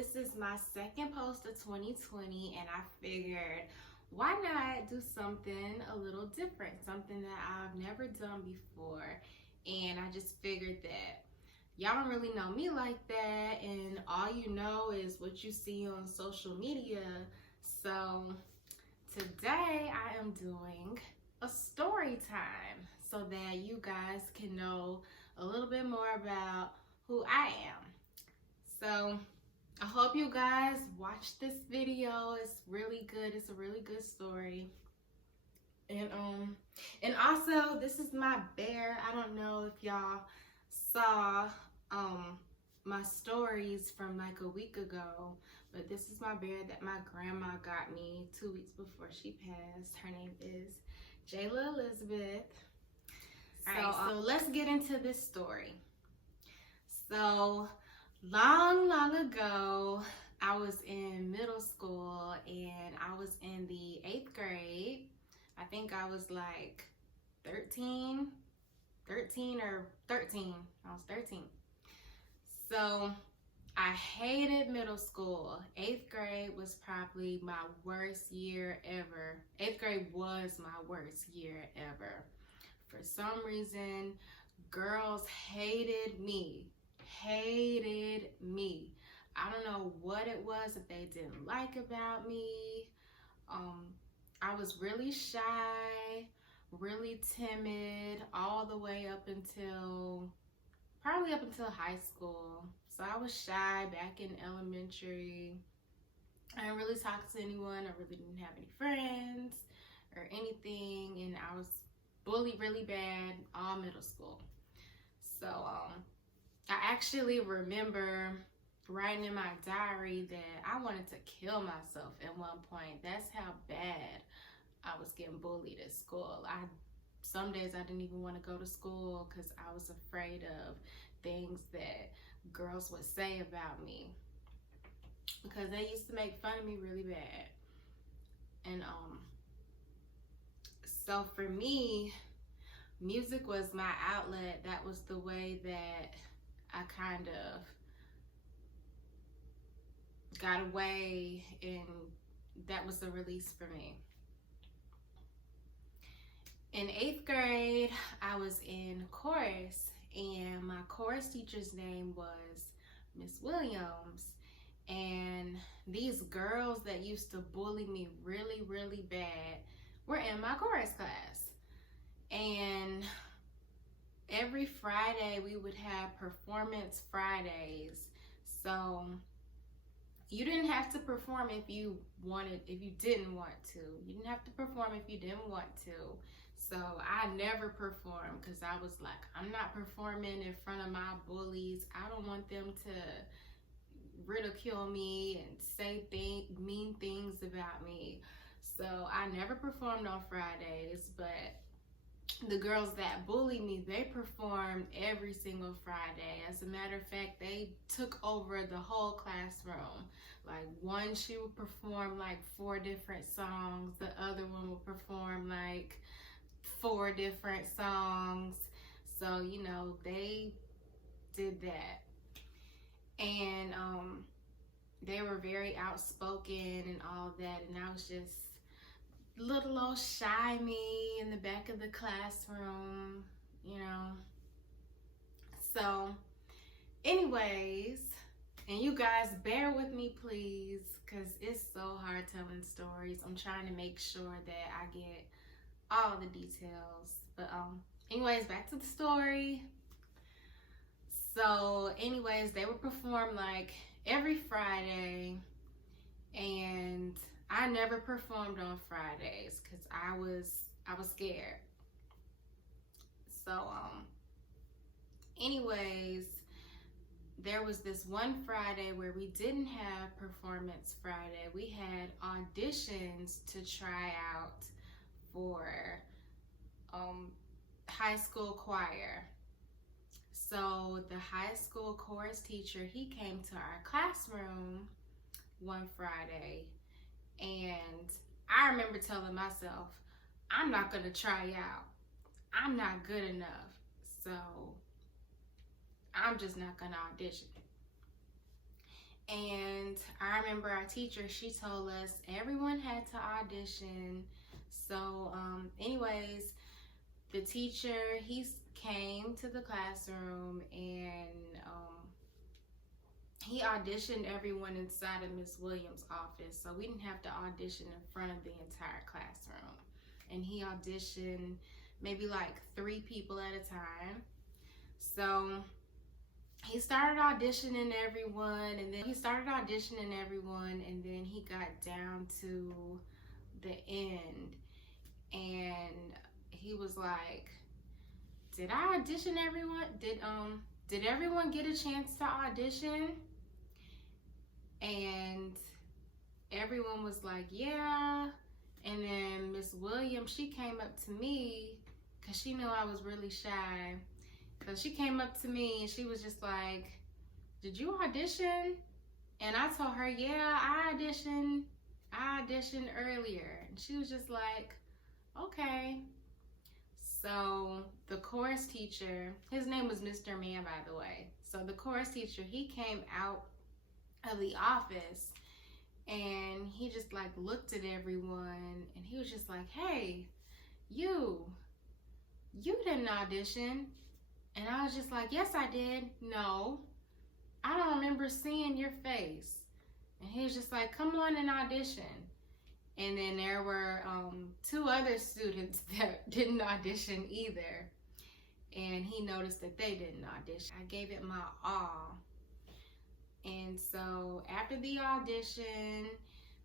this is my second post of 2020, and I figured, why not do something a little different, something that I've never done before. And I just figured that y'all don't really know me like that, and all you know is what you see on social media. So today I am doing a story time so that you guys can know a little bit more about who I am. So I hope you guys watch this video. It's really good. It's a really good story. And also, this is my bear. I don't know if y'all saw my stories from like a week ago, but this is my bear that my grandma got me 2 weeks before she passed. Her name is Jayla Elizabeth. So let's get into this story. So long ago, I was in middle school and I was in the 8th grade. I think I was like 13. I was 13. So I hated middle school. 8th grade was probably my worst year ever. 8th grade was my worst year ever. For some reason, girls hated me. I don't know what it was that they didn't like about me. I was really shy, really timid, all the way up until high school. So I was shy back in elementary. I didn't really talk to anyone. I really didn't have any friends or anything, and I was bullied really bad all middle school. So I actually remember writing in my diary that I wanted to kill myself at one point. That's how bad I was getting bullied at school. Some days I didn't even want to go to school because I was afraid of things that girls would say about me, because they used to make fun of me really bad. And so for me, music was my outlet. That was the way that I kind of got away, and that was a release for me. In 8th grade, I was in chorus, and my chorus teacher's name was Miss Williams. And these girls that used to bully me really bad were in my chorus class. And every Friday we would have performance Fridays. So you didn't have to perform if you didn't want to. You didn't have to perform if you didn't want to. So I never performed because I was like, I'm not performing in front of my bullies. I don't want them to ridicule me and say mean things about me. So I never performed on Fridays, but the girls that bullied me, they performed every single Friday. As a matter of fact, they took over the whole classroom. Like one, she would perform like 4 different songs. The other one would perform like 4 different songs. So, you know, they did that. And they were very outspoken and all that. And I was just little old shy me in the back of the classroom, you know. So anyways, and you guys bear with me please, because it's so hard telling stories. I'm trying to make sure that I get all the details. But anyways, back to the story. So anyways, they would perform like every Friday, and I never performed on Fridays because I was scared. So anyways, there was this one Friday where we didn't have performance Friday. We had auditions to try out for high school choir. So the high school chorus teacher, he came to our classroom one Friday, and I remember telling myself, I'm not gonna try out. I'm not good enough. So I'm just not gonna audition. And I remember our teacher, she told us everyone had to audition. So anyways, the teacher, he came to the classroom and he auditioned everyone inside of Miss Williams' office. So we didn't have to audition in front of the entire classroom. And he auditioned maybe like 3 people at a time. So he started auditioning everyone, and then he got down to the end, and he was like, did I audition everyone? Did everyone get a chance to audition? And everyone was like, yeah. And then Miss Williams, she came up to me because she knew I was really shy. So she came up to me and she was just like, did you audition? And I told her, yeah, I auditioned earlier. And she was just like, okay. So the chorus teacher, his name was Mr. Man, by the way. So the chorus teacher, he came out of the office and he just like looked at everyone and he was just like, hey, you didn't audition. And I was just like, yes, I did. No, I don't remember seeing your face. And he was just like, come on and audition. And then there were 2 other students that didn't audition either. And he noticed that they didn't audition. I gave it my all. And so after the audition,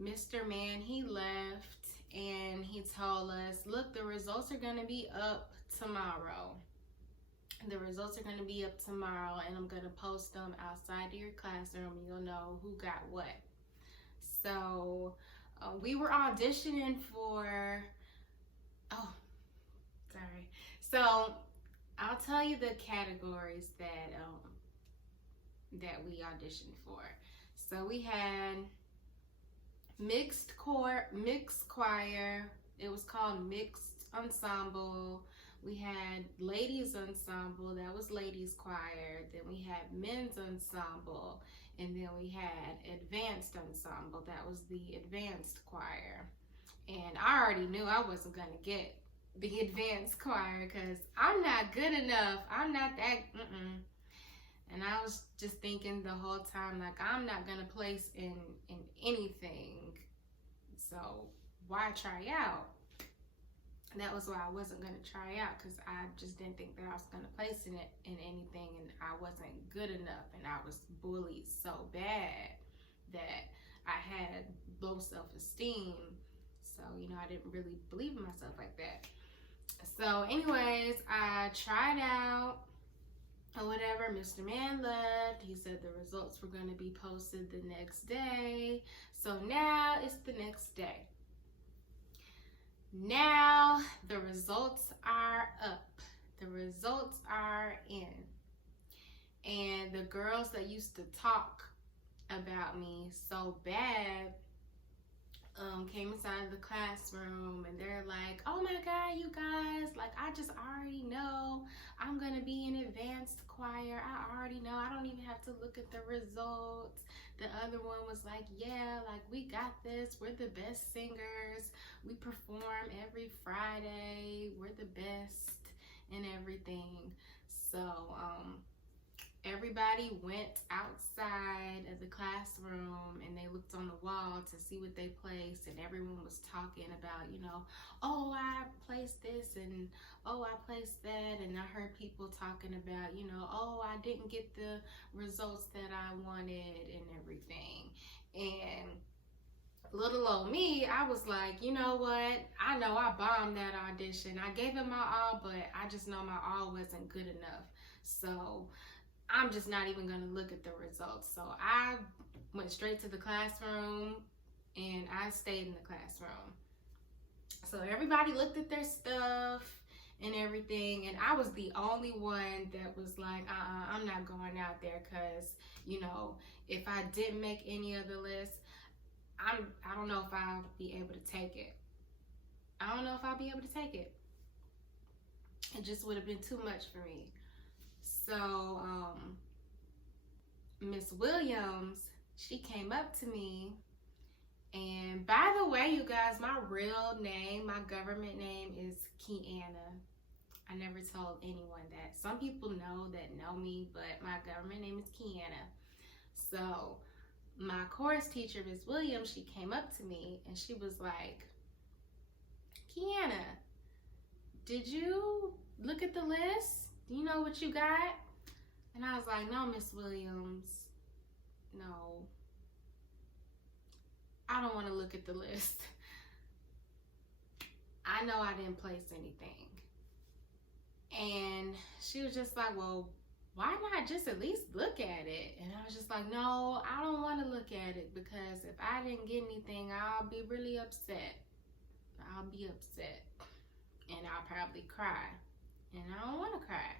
Mr. Man, he left and he told us, look, the results are going to be up tomorrow. The results are going to be up tomorrow, and I'm going to post them outside of your classroom. You'll know who got what. So we were auditioning for, So I'll tell you the categories that we auditioned for. So we had mixed choir. It was called mixed ensemble. We had ladies ensemble, that was ladies choir. Then we had men's ensemble, and then we had advanced ensemble, that was the advanced choir. And I already knew I wasn't gonna get the advanced choir because I'm not good enough. I'm not that, And I was just thinking the whole time, like, I'm not gonna place in anything, so why try out? That was why I wasn't going to try out, because I just didn't think that I was going to place in anything, and I wasn't good enough, and I was bullied so bad that I had low self-esteem. So, I didn't really believe in myself like that. So anyways, I tried out or whatever. Mr. Man left. He said the results were going to be posted the next day. So now it's the next day. Now the results are up. The results are in. And the girls that used to talk about me so bad came inside the classroom, and they're like, oh my God, you guys, like, I just already know I'm gonna be in advanced choir. I already know. I don't even have to look at the results. The other one was like, yeah, like, we got this. We're the best singers. We perform every Friday. We're the best and everything. So everybody went outside of the classroom and they looked on the wall to see what they placed, and everyone was talking about, oh, I placed this, and oh, I placed that. And I heard people talking about, oh, I didn't get the results that I wanted and everything. And little old me, I was like, you know what? I know I bombed that audition. I gave it my all, but I just know my all wasn't good enough. So I'm just not even going to look at the results. So I went straight to the classroom and I stayed in the classroom. So everybody looked at their stuff and everything, and I was the only one that was like, I'm not going out there, because, if I didn't make any of the list, I don't know if I'll be able to take it. I don't know if I'll be able to take it. It just would have been too much for me. So Miss Williams, she came up to me. And by the way, you guys, my real name, my government name is Kiana. I never told anyone that. Some people know me, but my government name is Kiana. So my chorus teacher, Miss Williams, she came up to me and she was like, Kiana, did you look at the list? Do you know what you got? And I was like, no, Miss Williams, no. I don't want to look at the list. I know I didn't place anything. And she was just like, well, why not just at least look at it? And I was just like, no, I don't want to look at it, because if I didn't get anything, I'll be really upset. I'll be upset. And I'll probably cry. And I don't want to cry.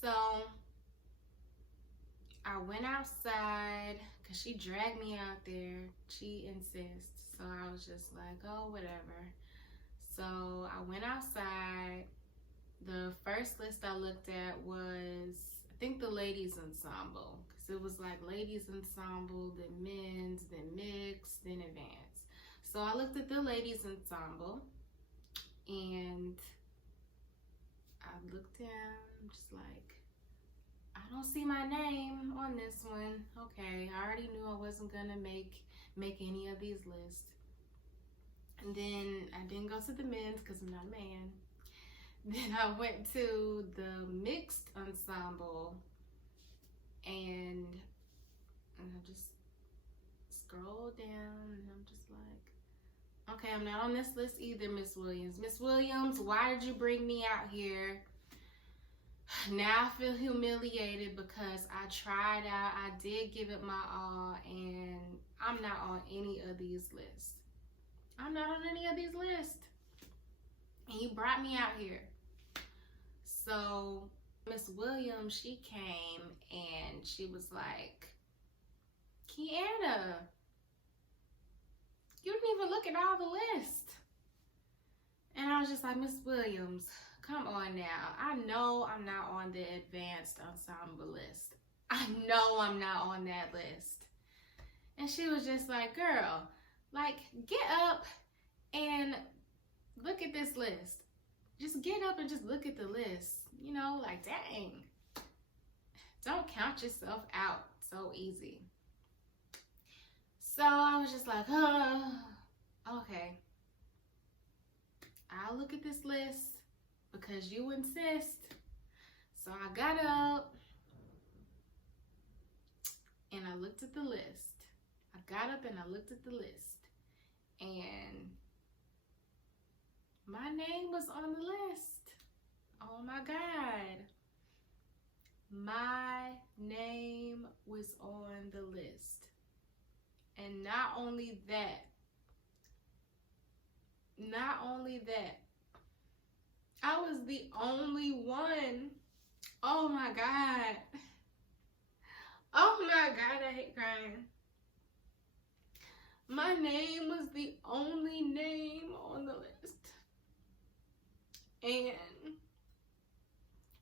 So I went outside because she dragged me out there. She insists. So I was just like, oh, whatever. So I went outside. The first list I looked at was, I think, the ladies ensemble. Because it was like ladies ensemble, then men's, then mixed, then advanced. So I looked at the ladies ensemble. And I looked down, just like, I don't see my name on this one. Okay, I already knew I wasn't gonna make any of these lists. And then I didn't go to the men's because I'm not a man. Then I went to the mixed ensemble, and I just scrolled down, and I'm just like, okay, I'm not on this list either, Miss Williams. Miss Williams, why did you bring me out here? Now I feel humiliated because I tried out, I did give it my all, and I'm not on any of these lists. I'm not on any of these lists. And you brought me out here. So Miss Williams, she came and she was like, Kiana, you didn't even look at all the lists. And I was just like, Miss Williams, come on now. I know I'm not on the advanced ensemble list. I know I'm not on that list. And she was just like, girl, like, get up and look at this list. Just get up and just look at the list. You know, like, dang. Don't count yourself out so easy. So I was just like, okay. I'll look at this list because you insist. So I got up and I looked at the list. I got up and I looked at the list. And my name was on the list. Oh my God. My name was on the list. And not only that, I was the only one. Oh my God. Oh my God, I hate crying. My name was the only name on the list. And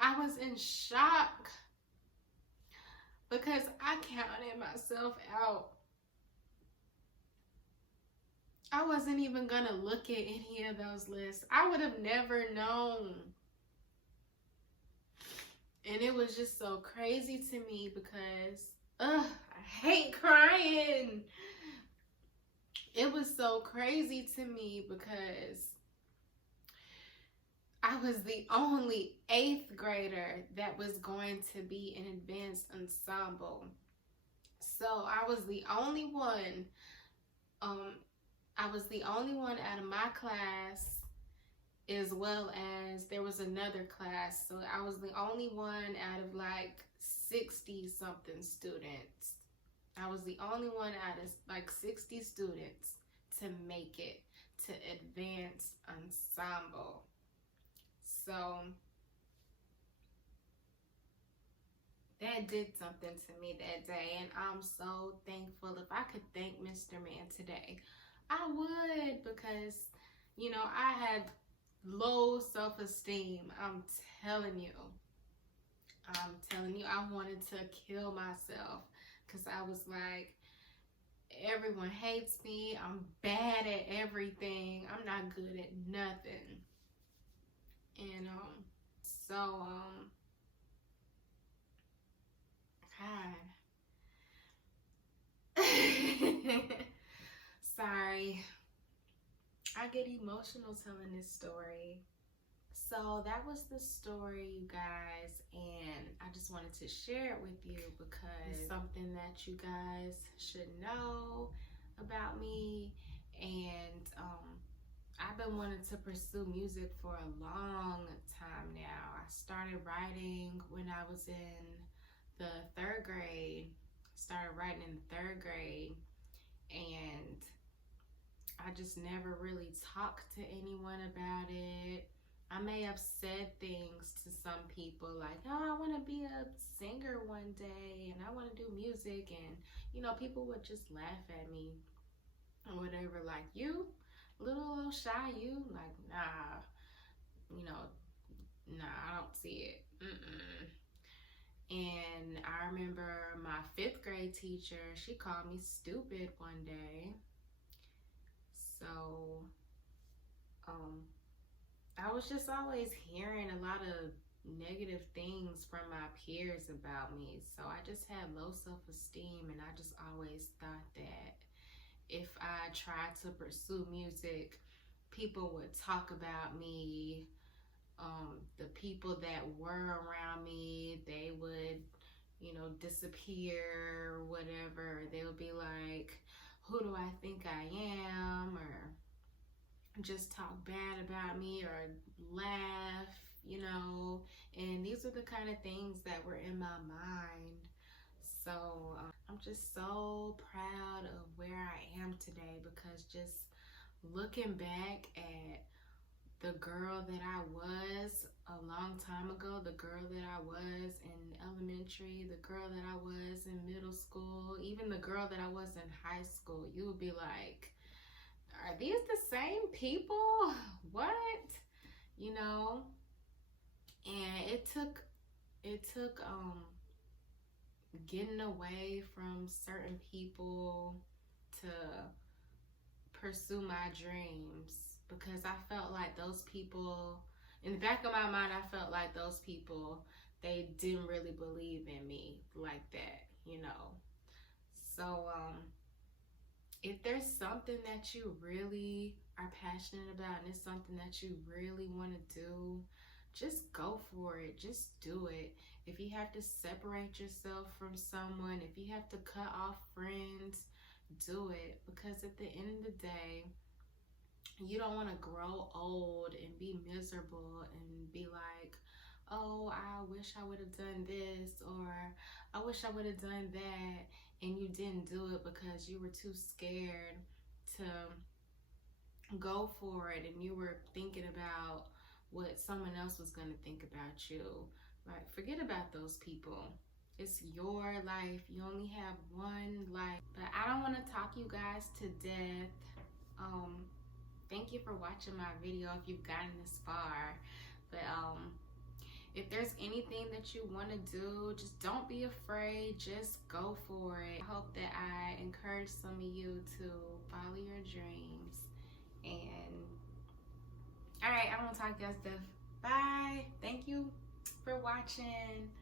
I was in shock because I counted myself out. I wasn't even gonna look at any of those lists. I would have never known. And it was just so crazy to me because, I hate crying. It was so crazy to me because I was the only 8th grader that was going to be in advanced ensemble. So I was the only one, out of my class, as well as there was another class. So I was the only one out of like 60 something students. I was the only one out of like 60 students to make it to advanced ensemble. So that did something to me that day, and I'm so thankful. If I could thank Mr. Man today, I would, because, you know, I had low self-esteem. I'm telling you, I wanted to kill myself because I was like, everyone hates me. I'm bad at everything. I'm not good at nothing. And God. Sorry. I get emotional telling this story. So that was the story, you guys, and I just wanted to share it with you because it's something that you guys should know about me. And I've been wanting to pursue music for a long time now. I started writing when I was in the 3rd grade. Started writing in the 3rd grade, and I just never really talked to anyone about it. I may have said things to some people like, oh, I want to be a singer one day and I want to do music. And, you know, people would just laugh at me or whatever. Like, you, little old shy you? Like, nah, you know, nah, I don't see it. And I remember my 5th grade teacher, she called me stupid one day. So, I was just always hearing a lot of negative things from my peers about me. So I just had low self-esteem, and I just always thought that if I tried to pursue music, people would talk about me. The people that were around me, they would, you know, disappear or whatever. They would be like, who do I think I am? Or just talk bad about me or laugh, you know. And these are the kind of things that were in my mind. So I'm just so proud of where I am today, because just looking back at the girl that I was a long time ago, the girl that I was in elementary, the girl that I was in middle school, even the girl that I was in high school, you would be like, are these the same people? What? You know? And it took getting away from certain people to pursue my dreams, because I felt like those people, in the back of my mind, I felt like those people, they didn't really believe in me like that, you know. So if there's something that you really are passionate about and it's something that you really want to do, just go for it. Just do it. If you have to separate yourself from someone, if you have to cut off friends, do it. Because at the end of the day, you don't want to grow old and be miserable and be like, oh, I wish I would have done this, or I wish I would have done that, and you didn't do it because you were too scared to go for it, and you were thinking about what someone else was going to think about you. Like, forget about those people. It's your life. You only have one life. But I don't want to talk you guys to death. Thank you for watching my video if you've gotten this far. But if there's anything that you want to do, just don't be afraid. Just go for it. I hope that I encourage some of you to follow your dreams. And all right, I'm gonna talk to you guys. Bye. Thank you for watching.